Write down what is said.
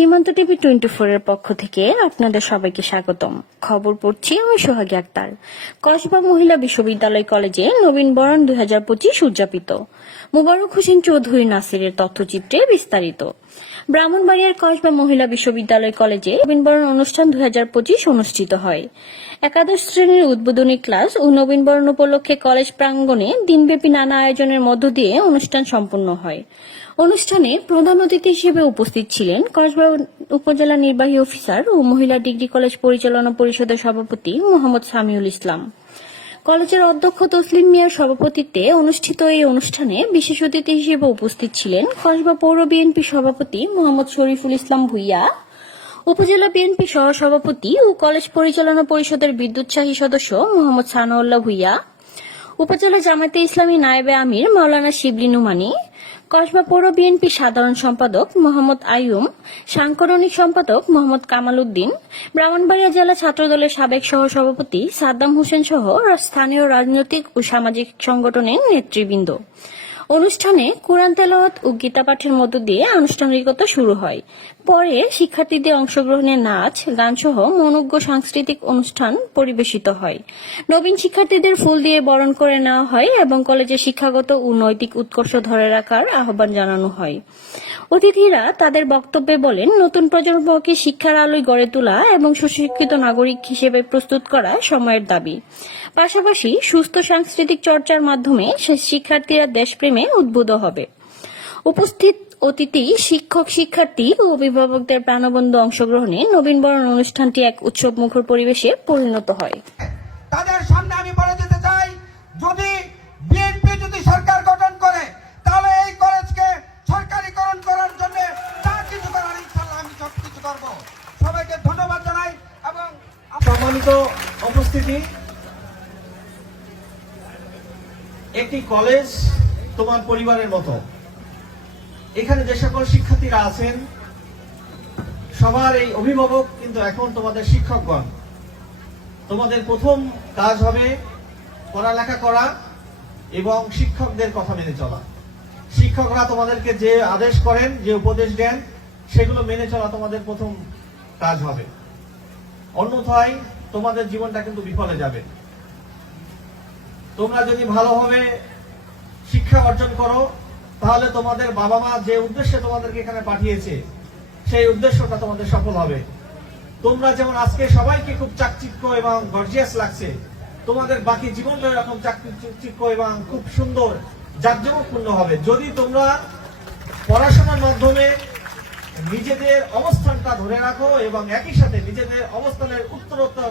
সীমান্ত TV twenty four এর পক্ষ থেকে আপনাদের সবাইকে স্বাগতম। খবর পড়ছি আমি সোহাগী আক্তার। কসবা মহিলা বিশ্ববিদ্যালয় কলেজে নবীন বরণ দুই হাজার পঁচিশ উদযাপিত। মুবারক হোসেন চৌধুরী নাসিরের তথ্যচিত্রে বিস্তারিত। ব্রাহ্মণবাড়িয়ার কসবা মহিলা বিশ্ববিদ্যালয় কলেজে নবীনবরণ অনুষ্ঠান দুই হাজার পঁচিশ অনুষ্ঠিত হয়। একাদশ শ্রেণির উদ্বোধনী ক্লাস ও নবীনবরণ উপলক্ষে কলেজ প্রাঙ্গণে দিনব্যাপী নানা আয়োজনের মধ্য দিয়ে অনুষ্ঠান সম্পন্ন হয়। অনুষ্ঠানে প্রধান অতিথি হিসেবে উপস্থিত ছিলেন কসবা উপজেলা নির্বাহী অফিসার ও মহিলা ডিগ্রি কলেজ পরিচালনা পরিষদের সভাপতি মোহাম্মদ সামিউল ইসলাম। কলেজের অধ্যক্ষ তসলিম মিয়ার সভাপতিত্বে অনুষ্ঠিত এই অনুষ্ঠানে বিশেষ অতিথি হিসেবে উপস্থিত ছিলেন কসবা পৌর বিএনপি সভাপতি মোহাম্মদ শরীফুল ইসলাম ভুইয়া, উপজেলা বিএনপি সহসভাপতি ও কলেজ পরিচালনা পরিষদের বিদ্যুৎসাহী সদস্য মোহাম্মদ সানাউল্লাহ ভুইয়া, উপজেলা জামায়াতে ইসলামী নায়েবে আমির মাওলানা শিবলি নুমানি কসবা পৌর বিএনপি সাধারণ সম্পাদক মোহাম্মদ আয়ুম সাংকরণিক সম্পাদক মোহাম্মদ কামাল উদ্দিন, ব্রাহ্মণবাড়িয়া জেলা ছাত্রদলের সাবেক সহসভাপতি সাদ্দাম হোসেন সহ স্থানীয় রাজনৈতিক ও সামাজিক সংগঠনের নেতৃবৃন্দ। অনুষ্ঠানে কোরআন তেলাওয়াত ও গীতা পাঠের মধ্য দিয়ে আনুষ্ঠানিকতা শুরু হয়। পরে শিক্ষার্থীদের অংশগ্রহণে নাচ গান সহ মনোজ্ঞ সাংস্কৃতিক অনুষ্ঠান পরিবেশিত হয়। নবীন শিক্ষার্থীদের ফুল দিয়ে বরণ করে নেওয়া হয় এবং কলেজের শিক্ষাগত ও নৈতিক উৎকর্ষ ধরে রাখার আহ্বান জানানো হয়। অতিথিরা তাদের বক্তব্যে বলেন, নতুন প্রজন্মকে শিক্ষার আলোয় গড়ে তোলা এবং সুশিক্ষিত নাগরিক হিসেবে প্রস্তুত করা সময়ের দাবি। পাশাপাশি সুস্থ সাংস্কৃতিক চর্চার মাধ্যমে শিক্ষার্থীরা দেশপ্রেমে উদ্বুদ্ধ হবে। উপস্থিত অতিথি, শিক্ষক, শিক্ষার্থী ও অভিভাবকদের প্রাণবন্ধ অংশগ্রহণে নবীনবরণ অনুষ্ঠানটি এক উৎসব মুখর পরিবেশে পরিণত হয়। তাদের সামনে আমি বলে দিতে চাই, যদি বিএনপি যদি সরকার গঠন করে, তাহলে এই কলেজকে সরকারিকরণ করার জন্য যা কিছু করার ইনশাল্লাহ আমি সব কিছু করব। সবাইকে ধন্যবাদ জানাই এবং সম্মানিত উপস্থিতি। একটি কলেজ তোমার পরিবারের মতো। এখানে যে সকল শিক্ষার্থীরা আছেন, সবার এই অভিভাবক কিন্তু এখন তোমাদের শিক্ষকগণ। তোমাদের প্রথম কাজ হবে পড়ালেখা করা এবং শিক্ষকদের কথা মেনে চলা। শিক্ষকরা তোমাদেরকে যে আদেশ করেন, যে উপদেশ দেন, সেগুলো মেনে চলা তোমাদের প্রথম কাজ হবে। অন্যথায় তোমাদের জীবনটা কিন্তু বিফলে যাবে। তোমরা যদি ভালোভাবে শিক্ষা অর্জন করো তাহলে তোমাদের বাবা মা যে উদ্দেশ্যে তোমাদেরকে এখানে পাঠিয়েছে, সেই উদ্দেশ্যটা তোমাদের সফল হবে। তোমরা যেমন আজকে সবাইকে খুব চাকচিক্য এবং গর্জিয়াস লাগছে, তোমাদের বাকি জীবনটা এরকম চাকচিক্য এবং খুব সুন্দর, জাঁকজমকপূর্ণ হবে। যদি তোমরা পড়াশোনার মাধ্যমে নিজেদের অবস্থানটা ধরে রাখো এবং একই সাথে নিজেদের অবস্থানের উত্তরোত্তর